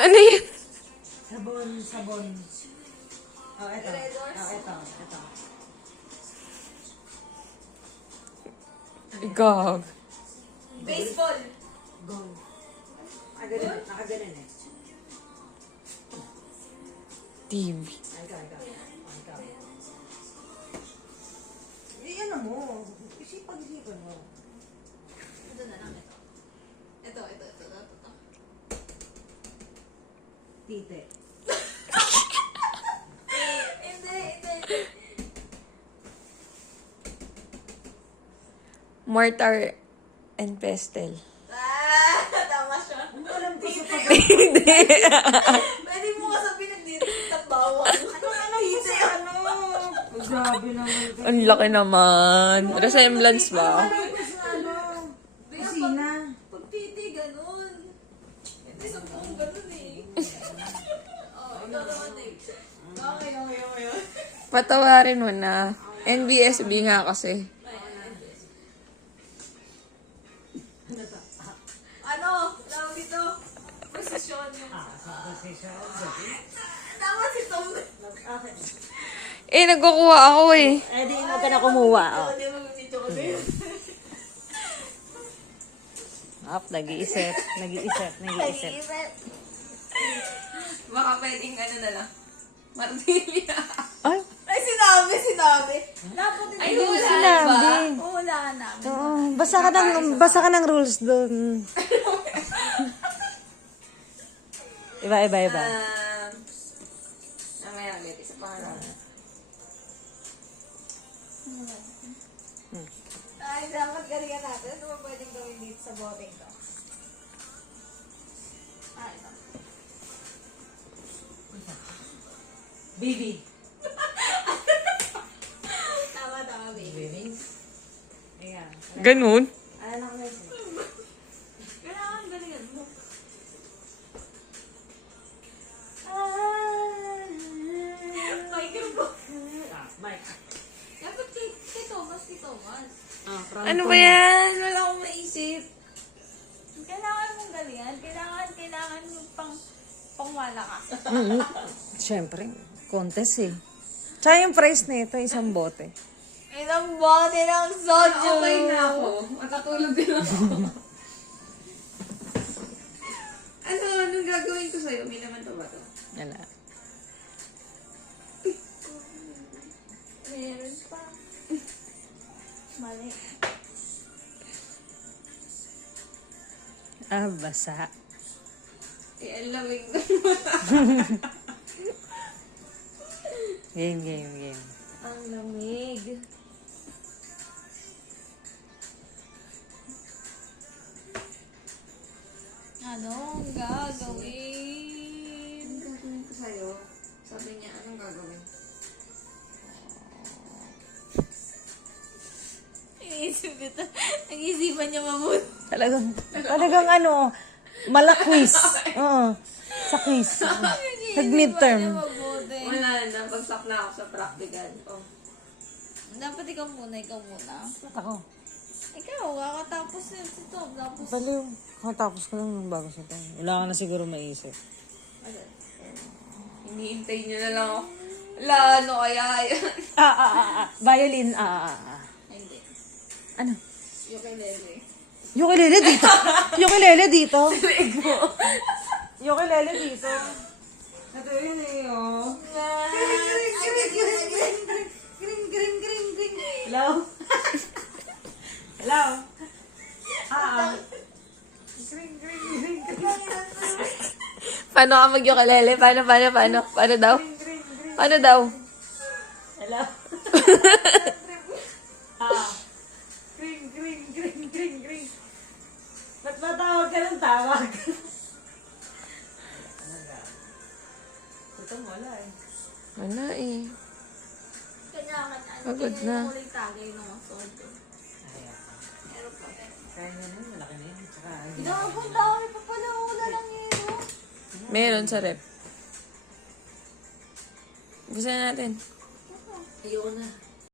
Ano yun? Sabon. Oh, eto. Ito. Gag. Baseball. Go. Nakaganan eh. TV. Ikaw. Ano mo? Isipan mo. Ito na lang ito. Ito. Tite. Hindi. Mortar and pestle. Tama siya. Ano alam ko sa pag... Hindi. Pwede mo ka sabihin na dito bawal. Grabe naman. Ang laki naman. Resemblance ba? Kusina. Pag titi, ganun. Hindi sa buong ganun eh. Ikaw naman eh. Okay. Patawarin mo na. NBSB nga kasi. Ano? Tawag ito? Posisyon yung... Tama si Tom. Nagkukuha ako eh. Di mo ka na kumuha. Hindi mo video ko din. Nag-iisip. Baka pwedeng ano na lang. Martilya. Ay, Ay, sinabi. Dapat ito. Ay, wala sinabi. ba? Wala namin. Oo, basa ka ng rules doon. Iba. Namaya ulit. Isa pa nga lang. Ay, dapat galingan natin. Ano ba pwedeng gawin dito sa boteng ko? Ito. Baby. Tama, baby. Ayan. ganun. Ano na ko Kailangan galingan mo. Microphone. Mike. Dapat kay Thomas. Ano ba yan? Wala akong maisip. Kailangan mong galingan. Kailangan yung pangmalakas. Siyempre, contest eh. Tsaka yung price nito, isang bote. Ilang bote ng soju. Okay na ako. Matutulog din ako. Anong gagawin ko sa'yo? May naman to ba to? Wala. Meron pa. Mali. Basa. Ang lamig Game. Ang lamig. Anong gagawin? Anong gagawin ko sa'yo? Sabi niya, anong gagawin? Iisip ito. Nag-iisipan niya mabuti. Talagang ano, malakwis. Oo. Sa quiz. Sa midterm. Mabuti. Wala na. Bagsak na ako sa practical. Oh. Dapat ikaw muna. Ako. Ikaw, kakatapos yun si Tom. Tapos, Baliw. Katapos ko lang ng bago sa tayo. Wala ka na siguro maisip. Iniintay niyo na lang ako. Wala, ano kaya yan? Violin. hindi. Ano? Ukulele. Ukulele dito. Ukulele dito. Ukulele dito. Ito yun eh, oh. Hello? Hello? Paano ka mag-ukulele? Paano daw? Paano daw? Hello? Gring. Ba't matawag ka ng tawag? Ito wala eh. Wala eh. Kailangan, Pagod na. Kulay tagay ng mga soju. Meron pa. Kaya nga na, malaki na yun. Tsaka, Gagawin, dami pa pala. Wala lang yun. Meron sa rep. Gusto na natin. Ayoko na.